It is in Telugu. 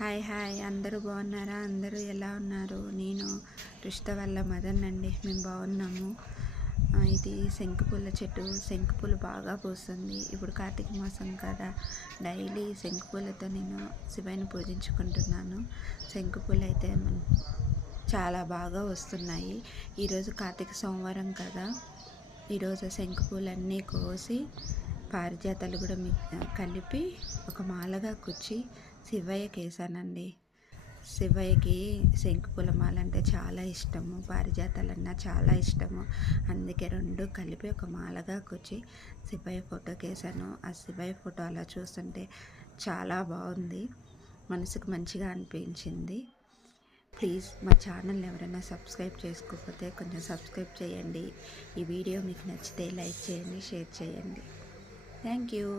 హాయ్ హాయ్ అందరూ బాగున్నారా? అందరూ ఎలా ఉన్నారు? నేను రుషిత వాళ్ళ మదన్ అండి. మేము బాగున్నాము. ఇది శంకుపూల చెట్టు. శంకుపూలు బాగా పూస్తుంది. ఇప్పుడు కార్తీక మాసం కదా, డైలీ శంకుపూలతో నేను శివయ్యని పూజించుకుంటున్నాను. శంకుపూలు అయితే చాలా బాగా వస్తున్నాయి. ఈరోజు కార్తీక సోమవారం కదా, ఈరోజు శంకుపూలన్నీ కోసి పారిజాతాలు కూడా కలిపి ఒక మాలగా కుచ్చి శివయ్యకి వేసానండి. శివయ్యకి శంకుపూల మాల అంటే చాలా ఇష్టము, పారిజాతాలన్నా చాలా ఇష్టము. అందుకే రెండు కలిపి ఒక మాలగా కుచ్చి శివయ్య ఫోటోకి వేసాను. ఆ శివయ్య ఫోటో అలా చూస్తుంటే చాలా బాగుంది, మనసుకు మంచిగా అనిపించింది. ప్లీజ్ మా ఛానల్ ఎవరైనా సబ్స్క్రైబ్ చేసుకోకపోతే కొంచెం సబ్స్క్రైబ్ చేయండి. ఈ వీడియో మీకు నచ్చితే లైక్ చేయండి, షేర్ చేయండి. Thank you.